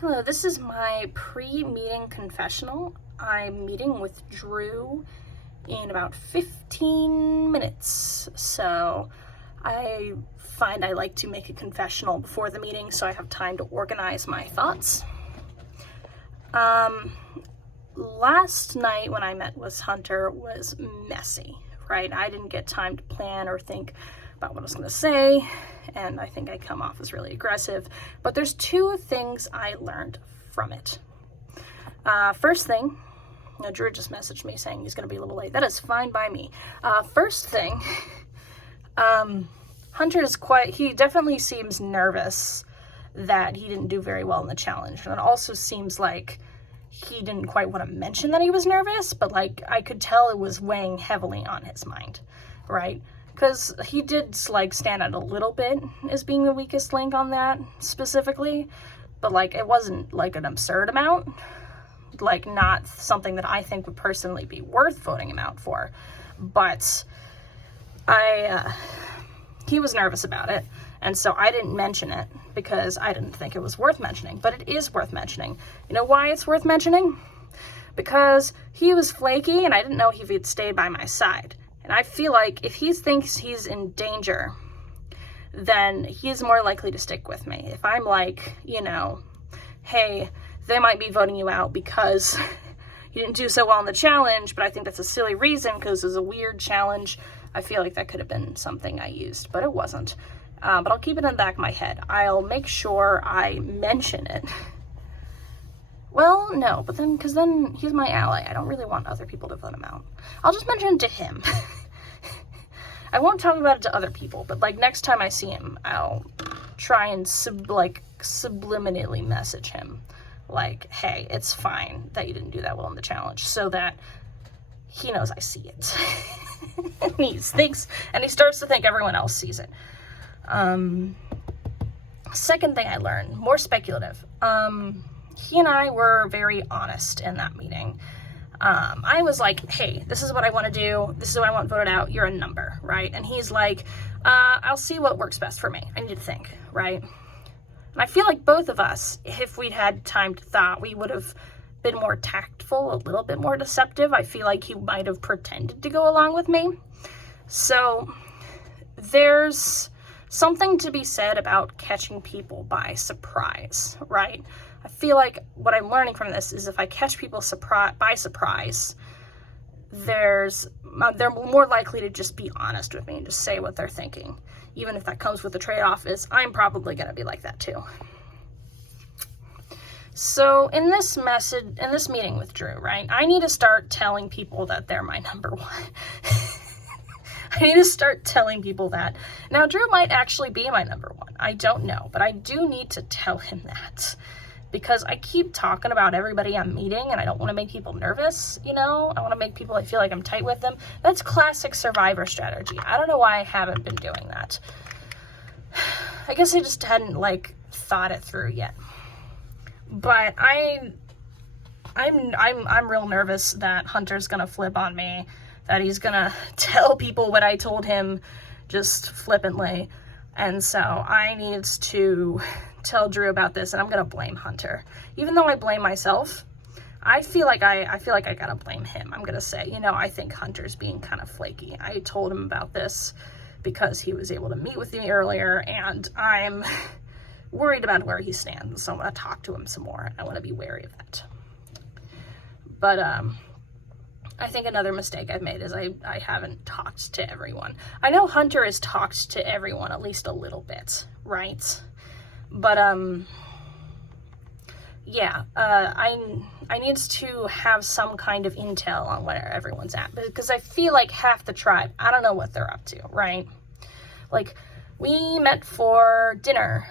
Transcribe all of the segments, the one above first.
Hello, this is my pre-meeting confessional. I'm meeting with Drew in about 15 minutes. So I find I like to make a confessional before the meeting so I have time to organize my thoughts. Last night when I met with Hunter was messy, right? I didn't get time to plan or think about what I was going to say, and I think I come off as really aggressive. But there's two things I learned from it. First thing, Drew just messaged me saying he's going to be a little late. That is fine by me. First thing, Hunter is he definitely seems nervous that he didn't do very well in the challenge. And it also seems like he didn't quite want to mention that he was nervous, but I could tell it was weighing heavily on his mind, right? Because he did stand out a little bit as being the weakest link on that specifically, but it wasn't an absurd amount, not something that I think would personally be worth voting him out for. But he was nervous about it, and so I didn't mention it because I didn't think it was worth mentioning, but it is worth mentioning. You know why it's worth mentioning? Because he was flaky and I didn't know if he'd stay by my side. And I feel like if he thinks he's in danger, then he's more likely to stick with me. If I'm hey, they might be voting you out because you didn't do so well in the challenge, but I think that's a silly reason because it was a weird challenge. I feel like that could have been something I used, but it wasn't. But I'll keep it in the back of my head. I'll make sure I mention it. Well, no, because then he's my ally. I don't really want other people to vote him out. I'll just mention it to him. I won't talk about it to other people, but next time I see him, I'll try and subliminally message him. Hey, it's fine that you didn't do that well in the challenge, so that he knows I see it. And he starts to think everyone else sees it. Second thing I learned, more speculative. He and I were very honest in that meeting. I was like, hey, this is what I want to do. This is what I want voted out. You're a number, right? And he's like, I'll see what works best for me. I need to think, right? And I feel like both of us, if we'd had time to thought, we would have been more tactful, a little bit more deceptive. I feel like he might have pretended to go along with me. So there's something to be said about catching people by surprise, right? I feel like what I'm learning from this is if I catch people by surprise, they're more likely to just be honest with me and just say what they're thinking. Even if that comes with the trade-off is I'm probably going to be like that too. So in this meeting with Drew, right, I need to start telling people that they're my number one. I need to start telling people that. Now, Drew might actually be my number one. I don't know, but I do need to tell him that. Because I keep talking about everybody I'm meeting and I don't want to make people nervous, I want to make people I feel like I'm tight with them. That's classic Survivor strategy. I don't know why I haven't been doing that. I guess I just hadn't thought it through yet. But I'm real nervous that Hunter's gonna flip on me, that he's gonna tell people what I told him just flippantly. And so I need to tell Drew about this, and I'm gonna blame Hunter. Even though I blame myself, I feel like I gotta blame him. I'm gonna say, I think Hunter's being kind of flaky. I told him about this because he was able to meet with me earlier, and I'm worried about where he stands, so I'm gonna talk to him some more. I want to be wary of that. But I think another mistake I've made is I haven't talked to everyone. I know Hunter has talked to everyone at least a little bit, right? But yeah, I need to have some kind of intel on where everyone's at, because I feel like half the tribe, I don't know what they're up to, right? We met for dinner,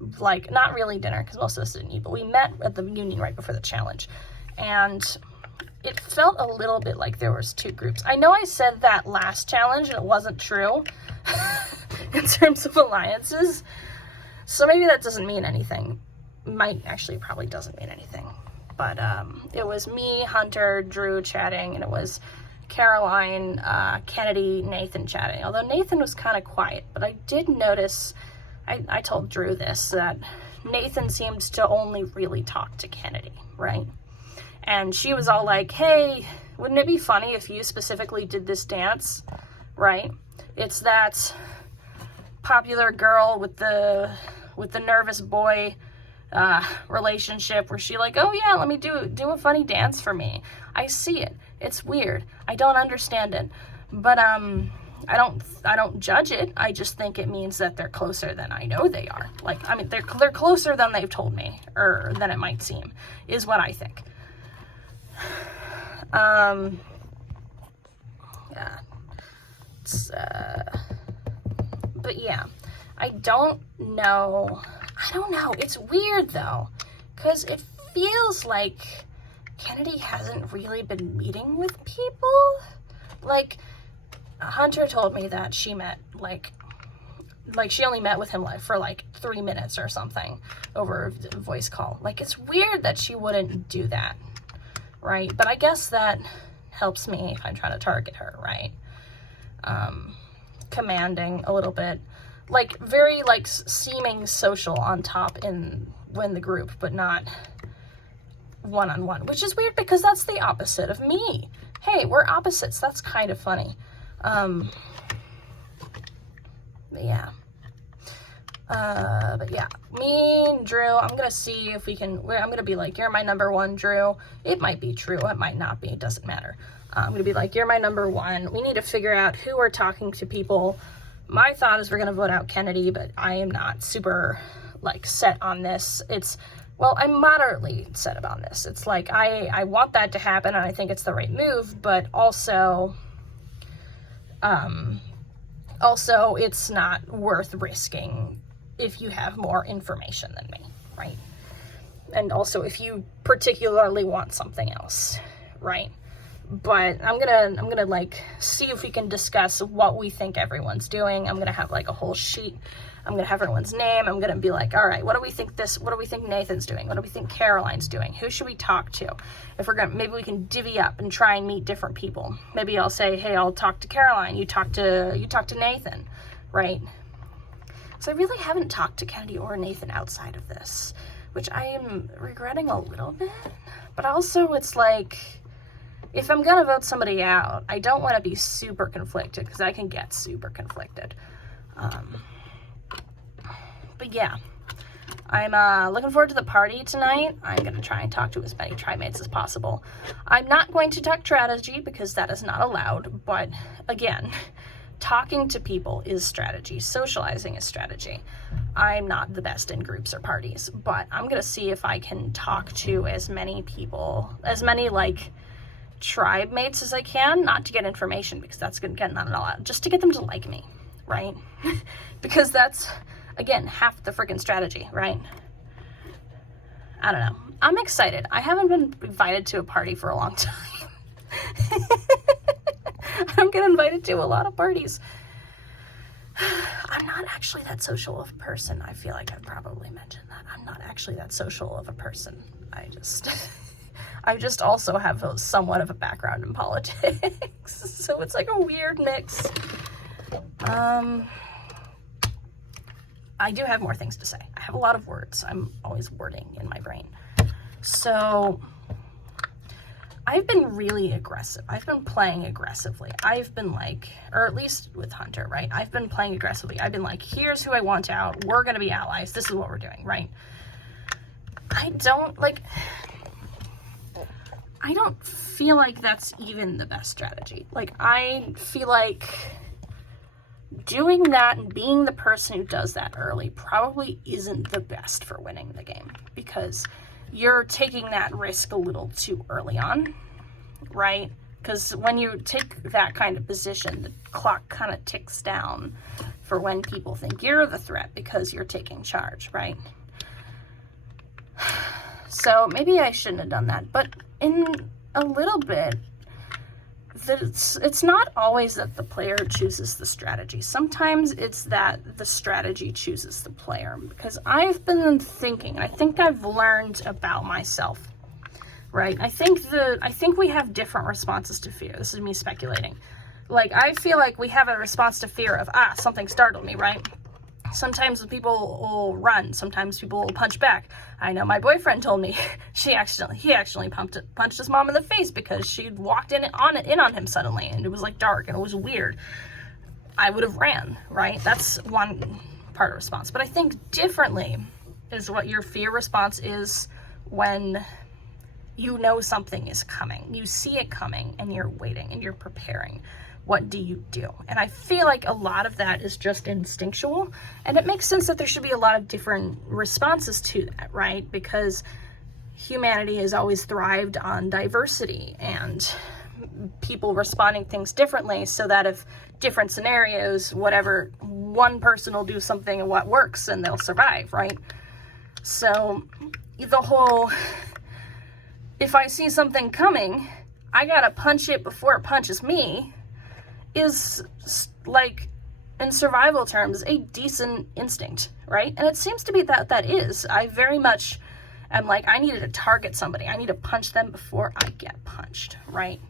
not really dinner because most of us didn't eat, but we met at the Union right before the challenge, and it felt a little bit like there was two groups. I know I said that last challenge and it wasn't true in terms of alliances, so maybe that doesn't mean anything. Probably doesn't mean anything. But it was me, Hunter, Drew chatting, and it was Caroline, Kennedy, Nathan chatting. Although Nathan was kind of quiet, but I did notice, I told Drew this, that Nathan seemed to only really talk to Kennedy, right? And she was all like, hey, wouldn't it be funny if you specifically did this dance, right? It's that popular girl with the nervous boy relationship where she like, oh yeah, let me do a funny dance for me. I see it. It's weird. I don't understand it. But I don't judge it. I just think it means that they're closer than I know they are. Like, I mean, they're closer than they've told me, or than it might seem, is what I think. Yeah. But yeah, I don't know. It's weird though, because it feels like Kennedy hasn't really been meeting with people. Like, Hunter told me that she met, like she only met with him like for like 3 minutes or something over a voice call. Like, it's weird that she wouldn't do that, right? But I guess that helps me if I'm trying to target her, right? Commanding a little bit, like very like seeming social on top in the group, but not one-on-one, which is weird because that's the opposite of me. Hey, we're opposites. That's kind of funny. But yeah. But yeah, me and Drew, I'm gonna see if we can, I'm gonna be like, you're my number one, Drew. It might be true, it might not be, it doesn't matter. I'm gonna be like, you're my number one. We need to figure out who we're talking to people. My thought is we're gonna vote out Kennedy, but I am not super, like, set on this. Well, I'm moderately set about this. It's like, I want that to happen, and I think it's the right move, but also it's not worth risking if you have more information than me, right? And also if you particularly want something else, right? But I'm gonna like see if we can discuss what we think everyone's doing. I'm gonna have like a whole sheet. I'm gonna have everyone's name. I'm gonna be like, all right, what do we think Nathan's doing? What do we think Caroline's doing? Who should we talk to? If we're gonna, maybe we can divvy up and try and meet different people. Maybe I'll say, hey, I'll talk to Caroline. You talk to Nathan, right? So I really haven't talked to Kennedy or Nathan outside of this, which I am regretting a little bit. But also, it's like, if I'm gonna vote somebody out, I don't want to be super conflicted, because I can get super conflicted. But yeah, I'm looking forward to the party tonight. I'm gonna try and talk to as many trimates as possible. I'm not going to talk strategy because that is not allowed, but again, talking to people is strategy. Socializing is strategy. I'm not the best in groups or parties, but I'm gonna see if I can talk to as many people, as many like tribe mates as I can, not to get information because that's gonna get not allowed, just to get them to like me, right? Because that's, again, half the freaking strategy, right? I don't know. I'm excited. I haven't been invited to a party for a long time. I don't get invited to a lot of parties. I'm not actually that social of a person. I feel like I've probably mentioned that. I'm not actually that social of a person. I just also have somewhat of a background in politics. So it's like a weird mix. I do have more things to say. I have a lot of words. I'm always wording in my brain. So I've been really aggressive. I've been playing aggressively. I've been like, or at least with Hunter, right? I've been playing aggressively. I've been like, here's who I want out. We're going to be allies. This is what we're doing, right? I don't feel like that's even the best strategy. Like, I feel like doing that and being the person who does that early probably isn't the best for winning the game, because you're taking that risk a little too early on, right? Because when you take that kind of position, the clock kind of ticks down for when people think you're the threat because you're taking charge, right? So maybe I shouldn't have done that, but in a little bit, it's not always that the player chooses the strategy. Sometimes it's that the strategy chooses the player, because I've been thinking, I think I've learned about myself, right? I think we have different responses to fear. This is me speculating. Like, I feel like we have a response to fear of, something startled me, right? Sometimes people will run. Sometimes people will punch back. I know my boyfriend told me he accidentally punched his mom in the face because she'd walked in on him suddenly, and it was like dark and it was weird. I would have ran, right? That's one part of response. But I think differently is what your fear response is when you know something is coming. You see it coming and you're waiting and you're preparing. What do you do? And I feel like a lot of that is just instinctual, and it makes sense that there should be a lot of different responses to that, right? Because humanity has always thrived on diversity and people responding things differently, so that if different scenarios, whatever, one person will do something and what works and they'll survive, right? So the whole, if I see something coming, I gotta punch it before it punches me, is, like, in survival terms, a decent instinct, right? And it seems to be that is. I very much am like, I needed to target somebody. I need to punch them before I get punched, right?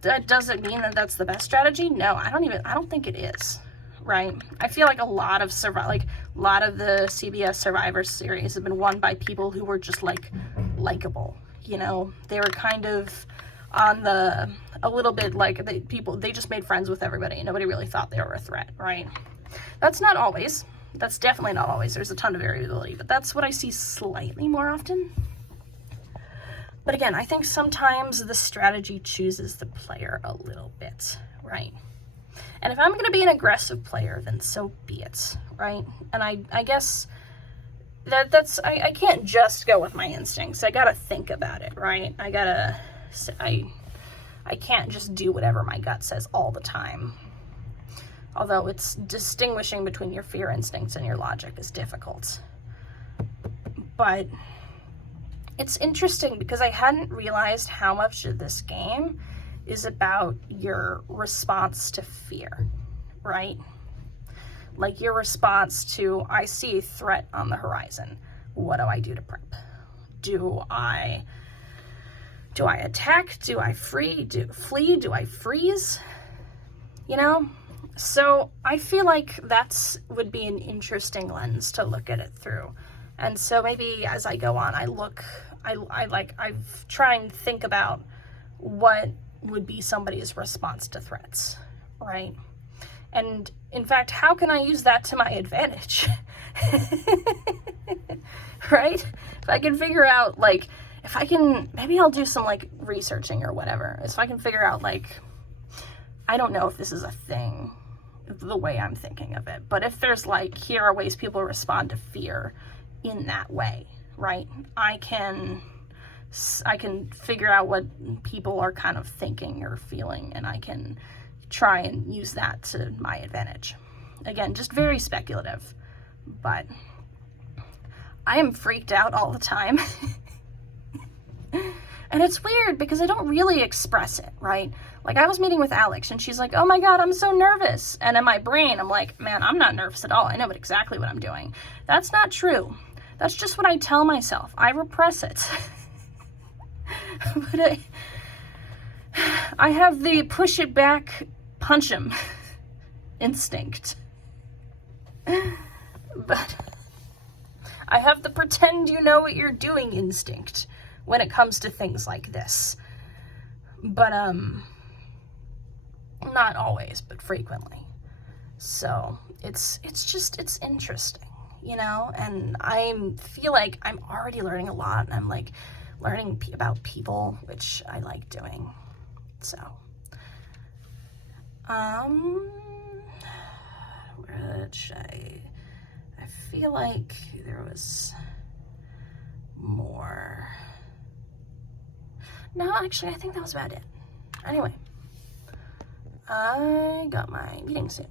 That doesn't mean that that's the best strategy. No, I don't think it is, right? I feel like a lot of the CBS Survivor series have been won by people who were just, like, likable, you know? They were kind of on a little bit like they just made friends with everybody and nobody really thought they were a threat, right? That's not always. That's definitely not always. There's a ton of variability, but that's what I see slightly more often. But again, I think sometimes the strategy chooses the player a little bit, right? And if I'm going to be an aggressive player, then so be it, right? And I guess that's I can't just go with my instincts. I gotta think about it, right? I can't just do whatever my gut says all the time. Although it's distinguishing between your fear instincts and your logic is difficult. But it's interesting because I hadn't realized how much of this game is about your response to fear, right? Like your response to, I see a threat on the horizon. What do I do to prep? Do I attack? Do I flee? Do I freeze? You know? So I feel like would be an interesting lens to look at it through. And so maybe as I go on, I try and think about what would be somebody's response to threats, right? And in fact, how can I use that to my advantage? Right? If I can figure out, like, maybe I'll do some, like, researching or whatever. If I can figure out, like, I don't know if this is a thing, the way I'm thinking of it, but if there's, like, here are ways people respond to fear in that way, right? I can figure out what people are kind of thinking or feeling, and I can try and use that to my advantage. Again, just very speculative, but I am freaked out all the time. And it's weird because I don't really express it, right? Like, I was meeting with Alex and she's like, oh my God, I'm so nervous. And in my brain, I'm like, man, I'm not nervous at all. I know exactly what I'm doing. That's not true. That's just what I tell myself. I repress it. But I have the push it back, punch him instinct. But I have the pretend you know what you're doing instinct when it comes to things like this. But, not always, but frequently. So, it's interesting, you know? And I feel like I'm already learning a lot, and I'm, like, learning about people, which I like doing. So, where should I feel like there was more. No, actually, I think that was about it. Anyway, I got my meeting soon.